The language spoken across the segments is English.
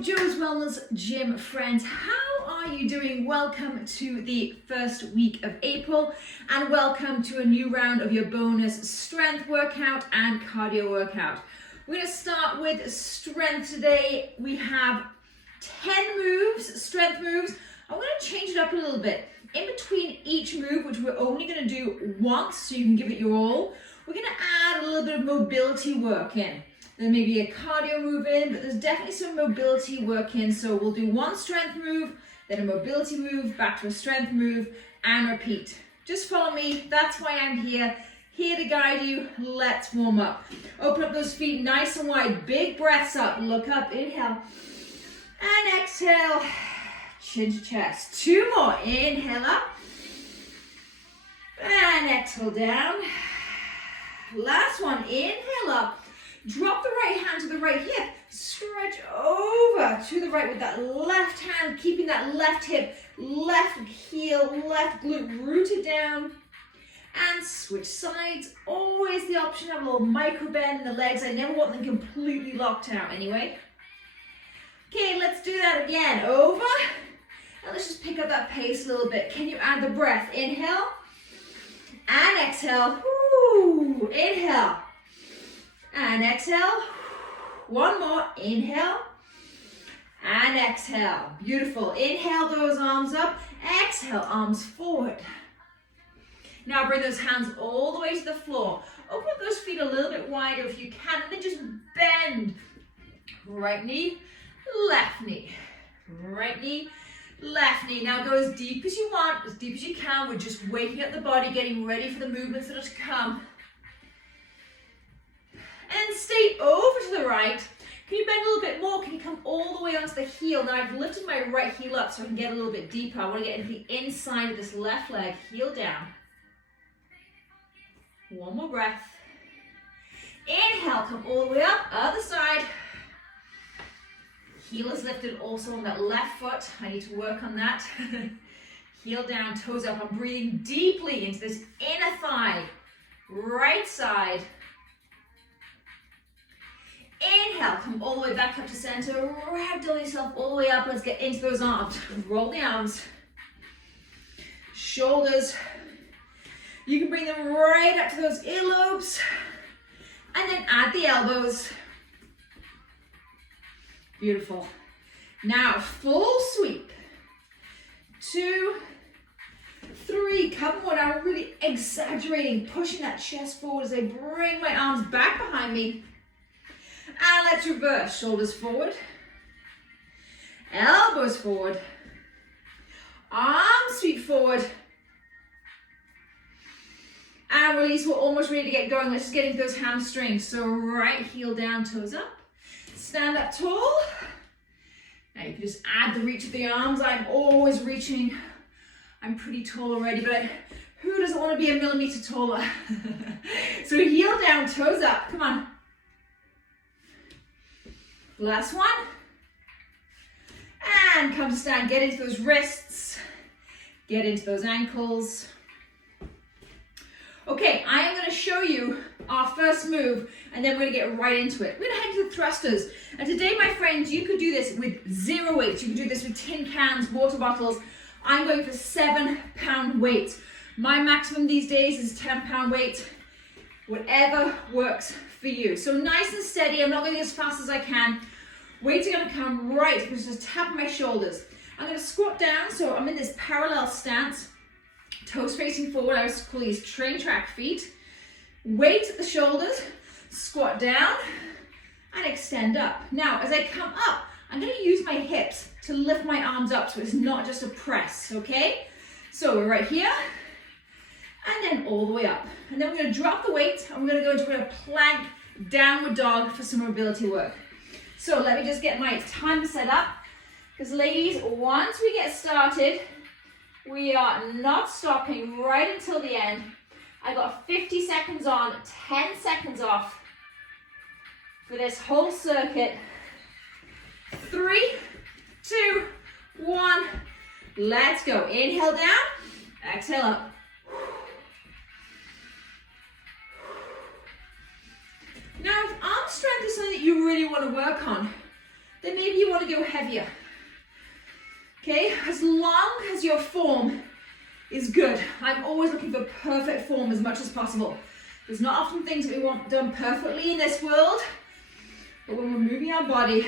Joe's Wellness Gym friends, how are you doing? Welcome to the first week of April and welcome to a new round of your bonus strength workout and cardio workout. We're going to start with strength today. We have 10 moves, strength moves. I'm going to change it up a little bit. In between each move, which we're only going to do once so you can give it your all, we're going to add a little bit of mobility work in. There may be a cardio move in, but there's definitely some mobility work in. So we'll do one strength move, then a mobility move, back to a strength move, and repeat. Just follow me. That's why I'm here to guide you. Let's warm up. Open up those feet nice and wide. Big breaths up. Look up. Inhale. And exhale. Chin to chest. Two more. Inhale up. And exhale down. Last one. Inhale up. Drop the right hand to the right hip. Stretch over to the right with that left hand, keeping that left hip, left heel, left glute rooted down. And switch sides. Always the option of a little micro bend in the legs. I never want them completely locked out anyway. Okay, let's do that again. Over. And let's just pick up that pace a little bit. Can you add the breath? Inhale. And exhale. Woo. Inhale. And exhale. One more. Inhale. And exhale. Beautiful. Inhale those arms up. Exhale, arms forward. Now bring those hands all the way to the floor. Open up those feet a little bit wider if you can. And then just bend. Right knee, left knee. Right knee, left knee. Now go as deep as you want, as deep as you can. We're just waking up the body, getting ready for the movements that are to come. And stay over to the right. Can you bend a little bit more? Can you come all the way onto the heel? Now I've lifted my right heel up so I can get a little bit deeper. I want to get into the inside of this left leg. Heel down. One more breath. Inhale, come all the way up. Other side. Heel is lifted also on that left foot. I need to work on that. Heel down, toes up. I'm breathing deeply into this inner thigh. Right side. Inhale, come all the way back up to center. Ragdoll yourself all the way up. Let's get into those arms. Roll the arms. Shoulders. You can bring them right up to those earlobes. And then add the elbows. Beautiful. Now, full sweep. 2, 3. Couple more. Now, I'm really exaggerating, pushing that chest forward as I bring my arms back behind me. And let's reverse. Shoulders forward. Elbows forward. Arms sweep forward. And release. We're almost ready to get going. Let's just get into those hamstrings. So right heel down, toes up. Stand up tall. Now you can just add the reach of the arms. I'm always reaching. I'm pretty tall already, but who doesn't want to be a millimeter taller? So heel down, toes up. Come on. Last one. And come to stand. Get into those wrists. Get into those ankles. Okay, I am going to show you our first move, and then we're going to get right into it. We're going to head to the thrusters. And today, my friends, you could do this with 0 weights. You can do this with tin cans, water bottles. I'm going for 7-pound weights. My maximum these days is 10-pound weight. Whatever works for you. So nice and steady. I'm not going as fast as I can. Weights are going to come right. I'm just tapping my shoulders. I'm going to squat down, so I'm in this parallel stance. Toes facing forward. I always call these train track feet. Weight at the shoulders. Squat down and extend up. Now, as I come up, I'm going to use my hips to lift my arms up so it's not just a press, okay? So we're right here. And then all the way up. And then we're going to drop the weight and we're going to go into a plank downward dog for some mobility work. So let me just get my timer set up. Because ladies, once we get started, we are not stopping right until the end. I got 50 seconds on, 10 seconds off for this whole circuit. 3, 2, 1. Let's go. Inhale down, exhale up. Now, if arm strength is something that you really want to work on, then maybe you want to go heavier. Okay, as long as your form is good. I'm always looking for perfect form as much as possible. There's not often things that we want done perfectly in this world, but when we're moving our body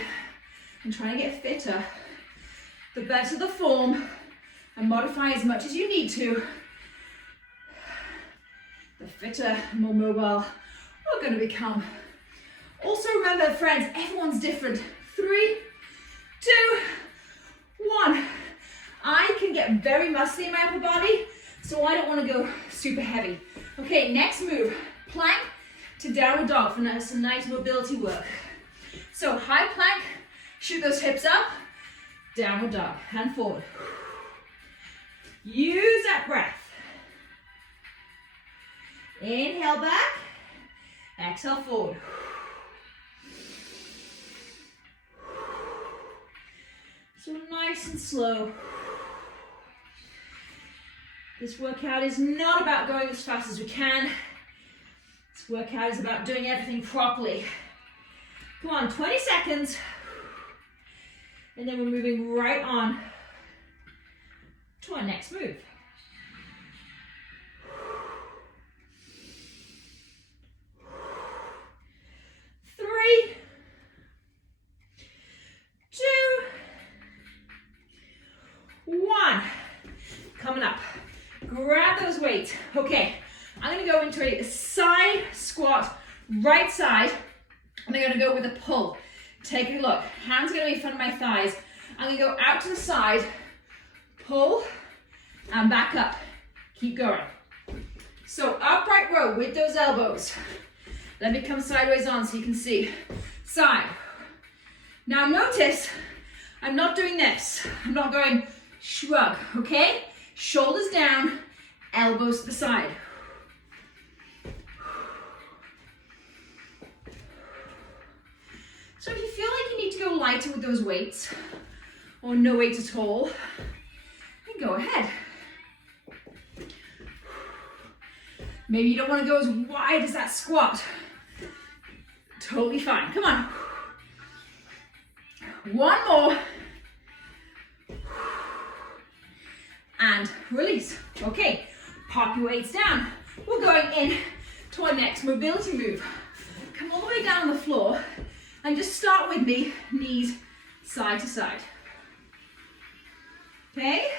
and trying to get fitter, the better the form, and modify as much as you need to, the fitter, more mobile we're going to become. Also remember, friends, everyone's different. 3, 2, 1. I can get very muscly in my upper body, so I don't want to go super heavy. Okay, next move, plank to downward dog for some nice mobility work. So high plank, shoot those hips up, downward dog, hand forward. Use that breath. Inhale back, exhale forward. So nice and slow. This workout is not about going as fast as we can. This workout is about doing everything properly. Come on, 20 seconds. And then we're moving right on to our next move. 3, 2, 1. Coming up. Grab those weights. Okay, I'm going to go into a side squat, right side. I'm going to go with a pull. Take a look. Hands are going to be in front of my thighs. I'm going to go out to the side, pull, and back up. Keep going. So upright row with those elbows. Let me come sideways on so you can see. Side. Now notice, I'm not doing this. I'm not going shrug, okay? Shoulders down, elbows to the side. So if you feel like you need to go lighter with those weights, or no weight at all, then go ahead. Maybe you don't want to go as wide as that squat. Totally fine. Come on. One more. And release. Okay, pop your weights down. We're going in to our next mobility move. Come all the way down on the floor and just start with me, knees side to side. Okay,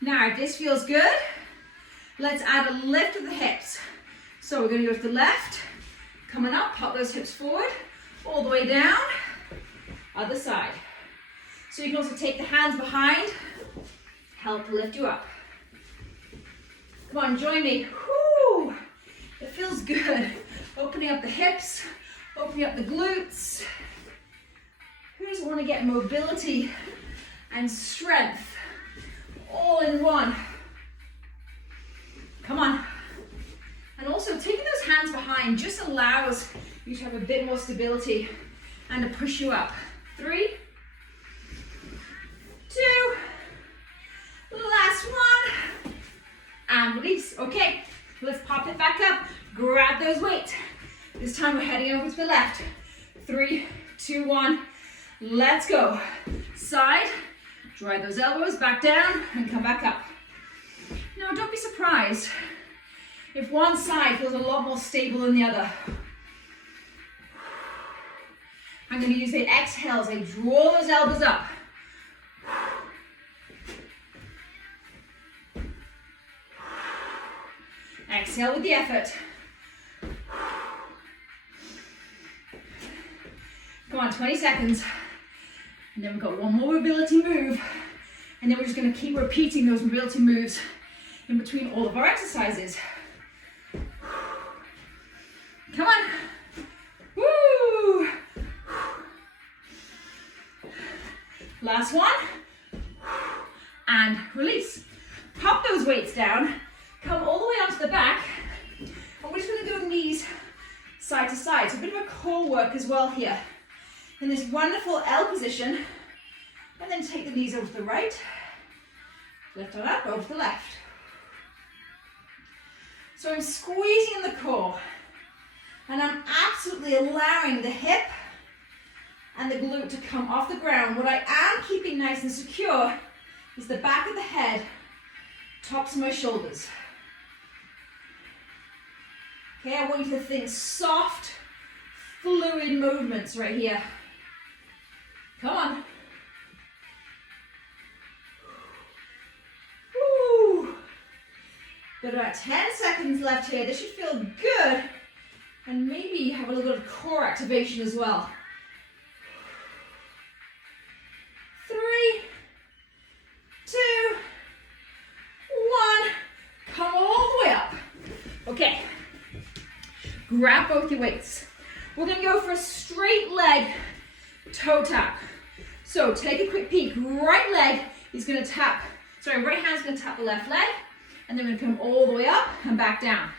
now if this feels good, let's add a lift of the hips. So we're going to go to the left, coming up, pop those hips forward, all the way down, other side. So you can also take the hands behind, help lift you up. Come on, join me. Woo! It feels good. Opening up the hips, opening up the glutes. Who doesn't want to get mobility and strength all in one? Come on. And also taking those hands behind just allows you to have a bit more stability and to push you up. 3, 2, last one, and release. Okay, let's pop it back up. Grab those weights. This time we're heading over to the left. 3, 2, 1, let's go. Side, drive those elbows back down and come back up. Now don't be surprised if one side feels a lot more stable than the other. I'm going to use the exhales. I draw those elbows up. Exhale with the effort. Come on, 20 seconds. And then we've got one more mobility move. And then we're just going to keep repeating those mobility moves in between all of our exercises. Come on. Woo! Last one. And release. Pop those weights down. Come all the way onto the back. And we're just going to go knees side to side. So a bit of a core work as well here. In this wonderful L position. And then take the knees over to the right. Lift on up, over to the left. So I'm squeezing in the core. And I'm absolutely allowing the hip and the glute to come off the ground. What I am keeping nice and secure is the back of the head, tops of my shoulders. Okay, I want you to think soft, fluid movements right here. Come on. Woo. Got about 10 seconds left here. This should feel good. And maybe you have a little bit of core activation as well. 3, 2, 1. Come all the way up. Okay. Grab both your weights. We're going to go for a straight leg toe tap. So take a quick peek. Right leg is going to tap, right hand's going to tap the left leg. And then we're going to come all the way up and back down.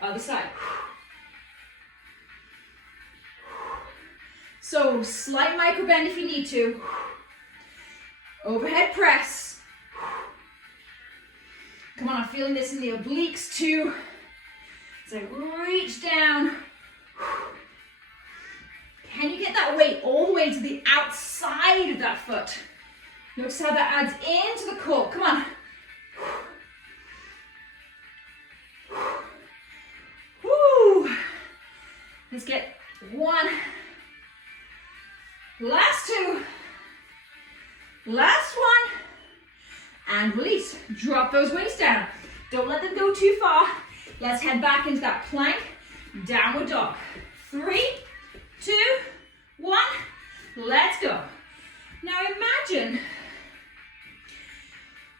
Other side. So slight micro bend if you need to. Overhead press. Come on, I'm feeling this in the obliques too. So reach down. Can you get that weight all the way to the outside of that foot? Notice how that adds into the core. Come on. Woo. Let's get 1. Last 2. Last 1. And release. Drop those weights down. Don't let them go too far. Let's head back into that plank, downward dog. 3, 2, 1, let's go. Now imagine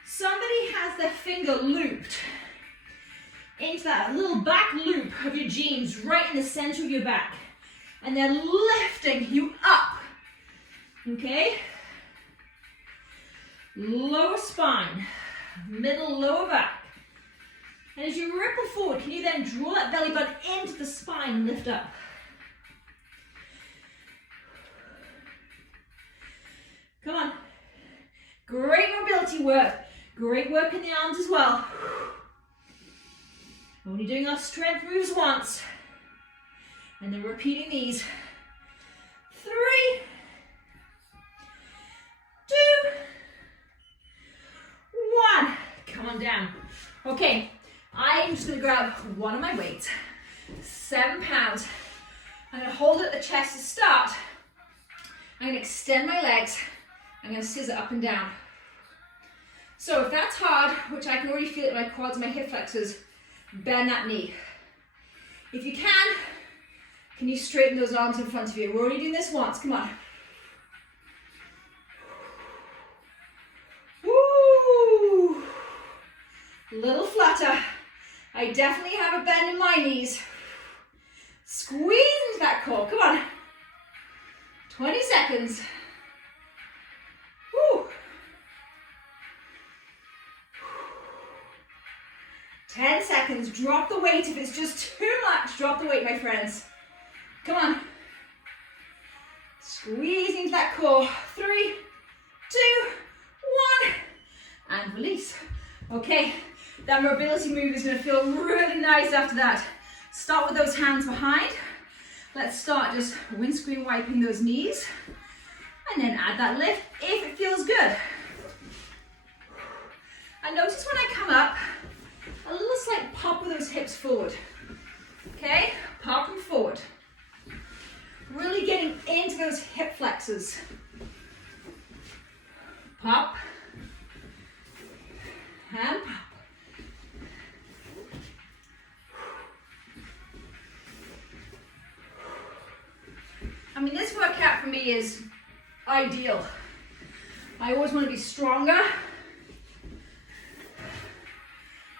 somebody has their finger looped into that little back loop of your jeans right in the center of your back. And they're lifting you up, okay? Lower spine, middle lower back. And as you ripple forward, can you then draw that belly button into the spine and lift up? Come on. Great mobility work. Great work in the arms as well. Only doing our strength moves once. And then repeating these. 3, 2, 1. Come on down. Okay. I'm just going to grab one of my weights, 7 pounds. I'm going to hold it at the chest to start. I'm going to extend my legs. I'm going to scissor up and down. So if that's hard, which I can already feel it in my quads and my hip flexors, bend that knee. If you can you straighten those arms in front of you? We're already doing this once. Come on. Woo! Little flutter. I definitely have a bend in my knees. Squeeze into that core. Come on. 20 seconds. Woo. 10 seconds. Drop the weight if it's just too much. Drop the weight, my friends. Come on. Squeeze into that core. 3, 2, 1. And release. Okay. That mobility move is going to feel really nice after that. Start with those hands behind. Let's start just windscreen wiping those knees. And then add that lift if it feels good. And notice when I come up, a little slight pop with those hips forward. Okay? Pop them forward. Really getting into those hip flexors. Pop. And pop. I mean, this workout for me is ideal. I always want to be stronger,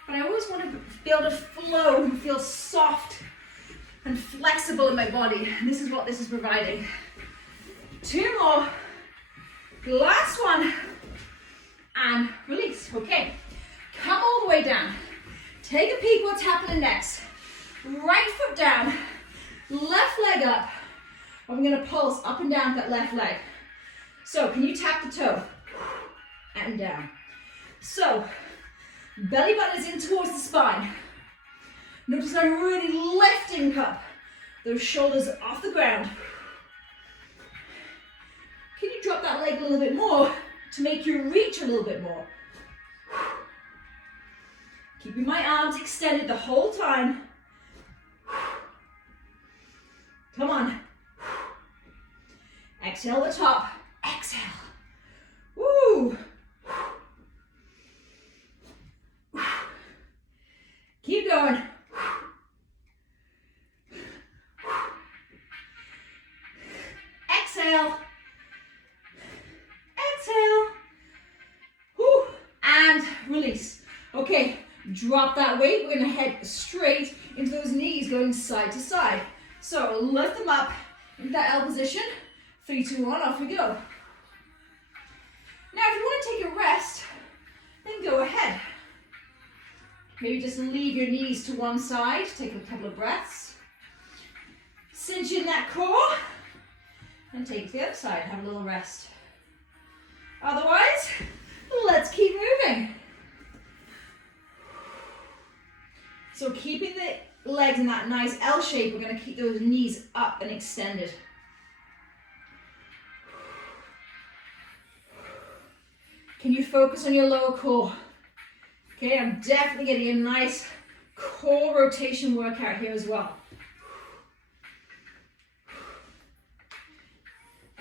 but I always want to be able to flow and feel soft and flexible in my body. And this is what this is providing. 2 more. Last one. And release. Okay. Come all the way down. Take a peek what's happening next. Right foot down. Left leg up. I'm going to pulse up and down that left leg. So can you tap the toe? And down. So belly button is in towards the spine. Notice I'm really lifting up those shoulders off the ground. that leg a little bit more to make you reach a little bit more. Keeping my arms extended the whole time. Come on. Exhale the top. Exhale. Woo. Keep going. Exhale. Exhale. Woo. And release. Okay, drop that weight. We're going to head straight into those knees going side to side. So lift them up into that L position. 3, 2, 1, off we go. Now if you want to take a rest, then go ahead. Maybe just leave your knees to one side. Take a couple of breaths. Cinch in that core. And take it to the other side. Have a little rest. Otherwise, let's keep moving. So keeping the legs in that nice L shape, we're going to keep those knees up and extended. Can you focus on your lower core? Okay, I'm definitely getting a nice core rotation workout here as well.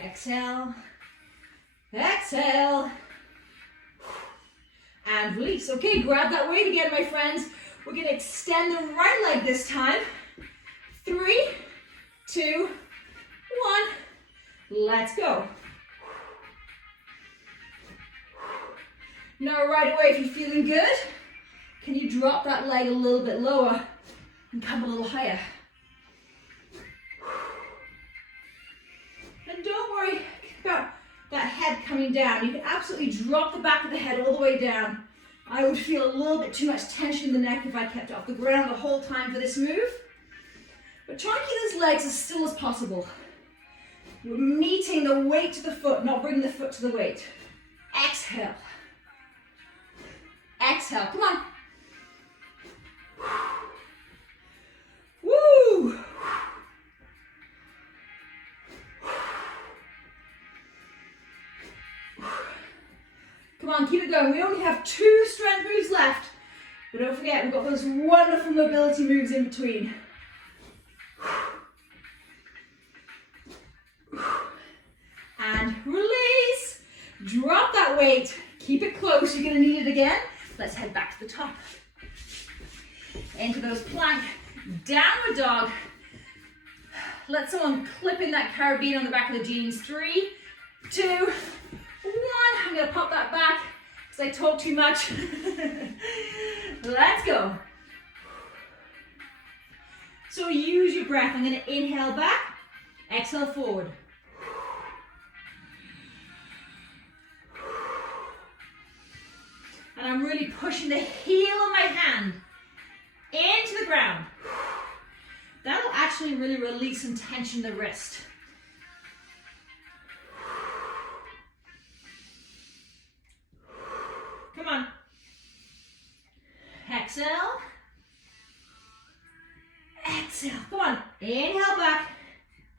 Exhale, exhale, and release. Okay, grab that weight again, my friends. We're going to extend the right leg this time. 3, 2, 1. Let's go. Now right away, if you're feeling good, can you drop that leg a little bit lower and come a little higher? And don't worry about that head coming down. You can absolutely drop the back of the head all the way down. I would feel a little bit too much tension in the neck if I kept it off the ground the whole time for this move. But try and keep those legs as still as possible. We're meeting the weight to the foot, not bringing the foot to the weight. Exhale. Exhale, come on. Woo! Come on, keep it going. We only have 2 strength moves left. But don't forget, we've got those wonderful mobility moves in between. And release. Drop that weight. Keep it close. You're going to need it again. Let's head back to the top. Into those plank. Downward dog. Let someone clip in that carabiner on the back of the jeans. 3, 2, 1. I'm going to pop that back because I talk too much. Let's go. So use your breath. I'm going to inhale back. Exhale forward. And I'm really pushing the heel of my hand into the ground. That'll actually really release some tension in the wrist. Come on. Exhale. Exhale. Come on. Inhale back.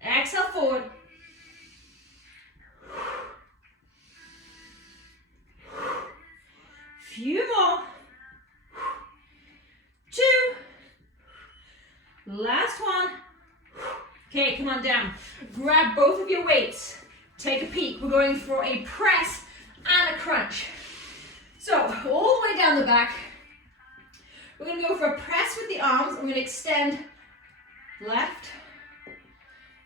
Exhale forward. Few more. 2. Last one. Okay, come on down. Grab both of your weights. Take a peek. We're going for a press and a crunch. So, all the way down the back. We're going to go for a press with the arms. I'm going to extend left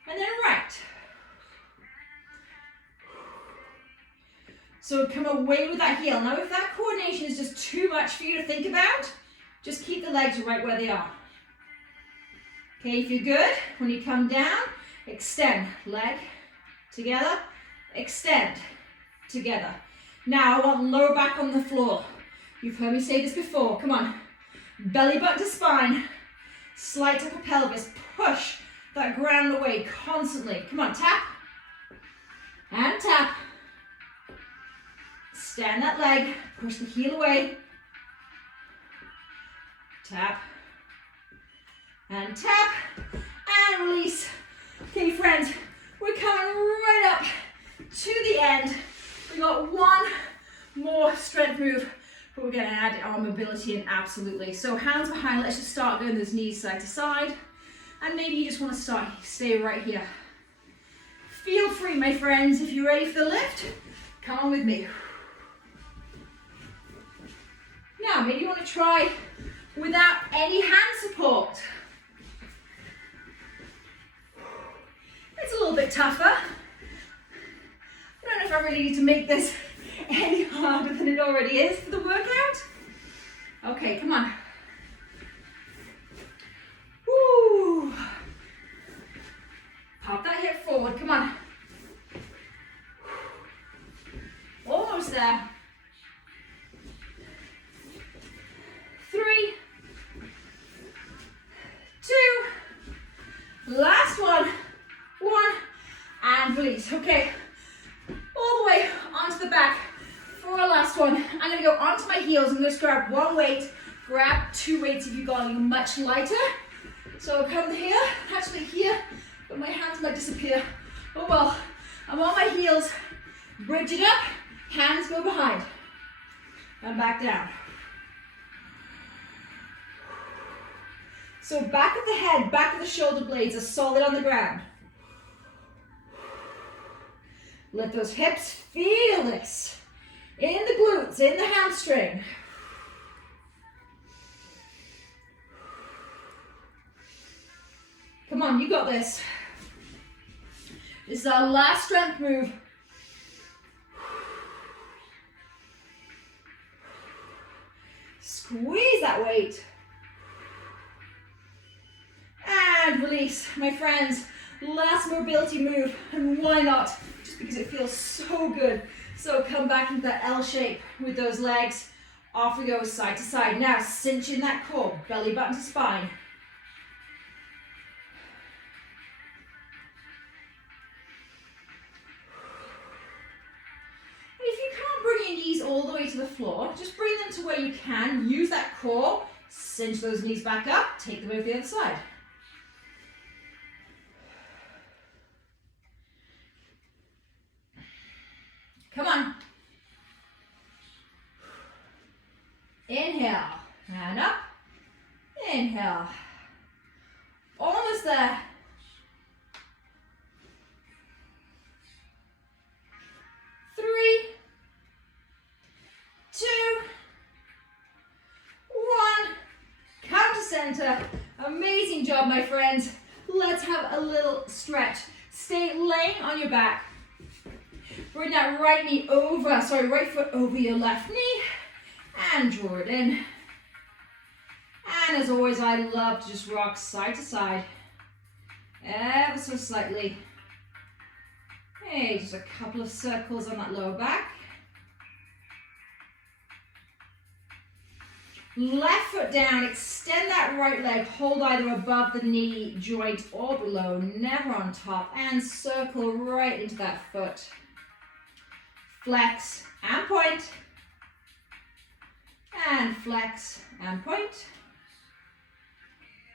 and then right. So come away with that heel. Now if that coordination is just too much for you to think about, just keep the legs right where they are. Okay, if you're good, when you come down, extend, leg together, extend, together. Now I want lower back on the floor. You've heard me say this before, come on. Belly button to spine, slight upper pelvis, push that ground away constantly. Come on, tap, and tap. Stand that leg, push the heel away, tap, and tap, and release. Okay friends, we're coming right up to the end. got one more strength move, but we're going to add our mobility in absolutely. So hands behind, let's just start going those knees side to side. And maybe you just want to stay right here. Feel free, my friends, if you're ready for the lift, come on with me. Now, maybe you want to try without any hand support. It's a little bit tougher. I don't know if I really need to make this any harder than it already is for the workout. Okay, come on. Woo. Pop that hip forward, come on. Almost there. 3, 2, last one. 1, and release. Okay, all the way onto the back for our last one. I'm going to go onto my heels. I'm going to just grab one weight, grab 2 weights if you've got anything much lighter. So I'll come here, actually here, but my hands might disappear. Oh well, I'm on my heels, bridge it up, hands go behind, and back down. So back of the head, back of the shoulder blades are solid on the ground. Let those hips feel this. In the glutes, in the hamstring. Come on, you got this. This is our last strength move. Squeeze that weight. And release, my friends. Last mobility move, and why not? Just because it feels so good. So come back into that L shape with those legs. Off we go, side to side. Now cinch in that core, belly button to spine. And if you can't bring your knees all the way to the floor, just bring them to where you can. Use that core, cinch those knees back up, take them over the other side. Come on. Inhale, and up. Inhale. Almost there. 3, 2, 1. Come to center. Amazing job, my friends. Let's have a little stretch. Stay laying on your back. Bring that right foot over your left knee and draw it in. And as always, I love to just rock side to side, ever so slightly. Hey, just a couple of circles on that lower back. Left foot down, extend that right leg, hold either above the knee joint or below, never on top, and circle right into that foot. Flex and point, and flex and point.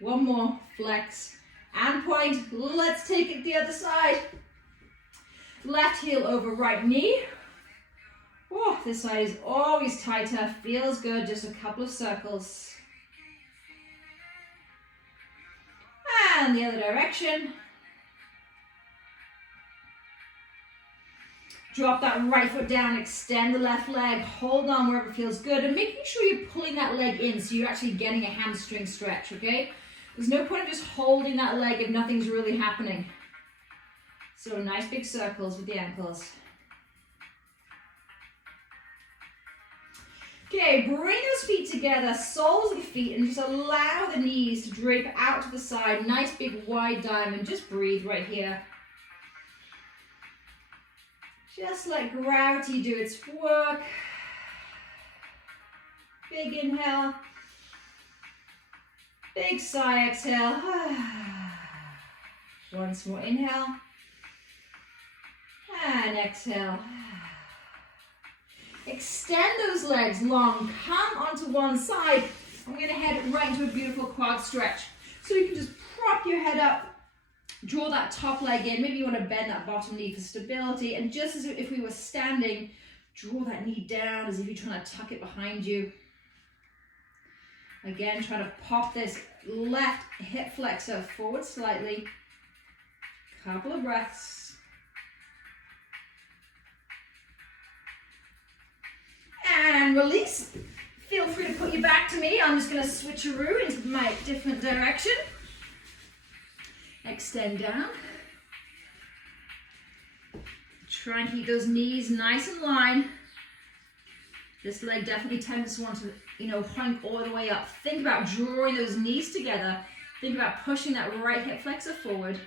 One more, flex and point. Let's take it the other side. Left heel over right knee. Oh, this side is always tighter, feels good, just a couple of circles. And the other direction. Drop that right foot down, extend the left leg, hold on wherever it feels good, and making sure you're pulling that leg in so you're actually getting a hamstring stretch, okay? There's no point in just holding that leg if nothing's really happening. So nice big circles with the ankles. Okay, bring those feet together, soles of the feet, and just allow the knees to drape out to the side. Nice big wide diamond, just breathe right here. Just let gravity do its work. Big inhale. Big sigh, exhale. Once more, inhale. And exhale. Extend those legs long. Come onto one side. I'm going to head right into a beautiful quad stretch. So you can just prop your head up. Draw that top leg in. Maybe you want to bend that bottom knee for stability. And just as if we were standing, Draw that knee down as if you're trying to tuck it behind you. Again, try to pop this left hip flexor forward slightly. Couple of breaths. And release. Feel free to put your back to me. I'm just going to switcheroo into my different direction. Extend down. Try and keep those knees nice and line. This leg definitely tends to want to, hoink all the way up. Think about drawing those knees together. Think about pushing that right hip flexor forward.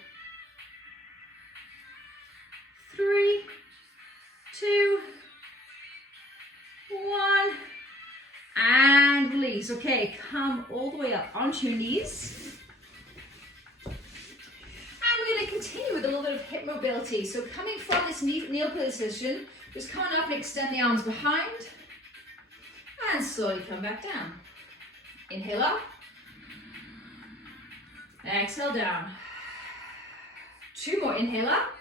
3, 2, 1, and release. Okay, come all the way up onto your knees. And we're going to continue with a little bit of hip mobility. So coming from this kneel position, just coming up and extend the arms behind. And slowly come back down. Inhale up. Exhale down. 2 more, inhale up.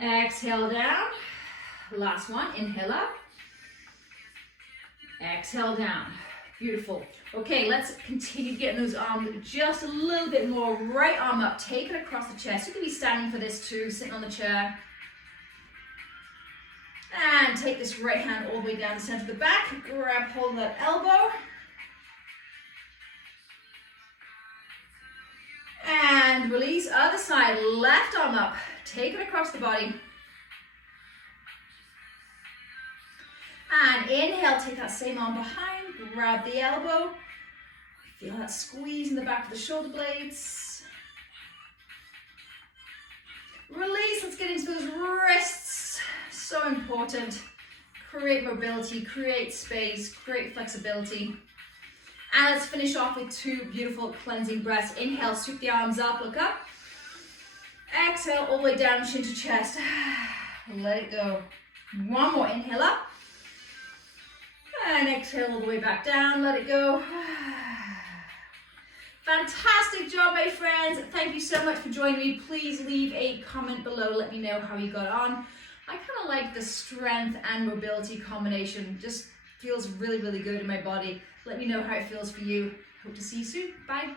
Exhale down. Last one, inhale up. Exhale down. Beautiful. Okay, let's continue getting those arms just a little bit more. Right arm up, take it across the chest. You can be standing for this too, sitting on the chair. And take this right hand all the way down the center of the back. Grab hold of that elbow. And release, other side, left arm up. Take it across the body. And inhale, take that same arm behind. Grab the elbow. Feel that squeeze in the back of the shoulder blades. Release, let's get into those wrists. So important. Create mobility, create space, create flexibility. And let's finish off with 2 beautiful cleansing breaths. Inhale, sweep the arms up, look up. Exhale, all the way down, chin to chest. Let it go. 1 more, inhale up. And exhale all the way back down, let it go. Fantastic job, my friends. Thank you so much for joining me. Please leave a comment below. Let me know how you got on. I kind of like the strength and mobility combination. Just feels really, really good in my body. Let me know how it feels for you. Hope to see you soon. Bye.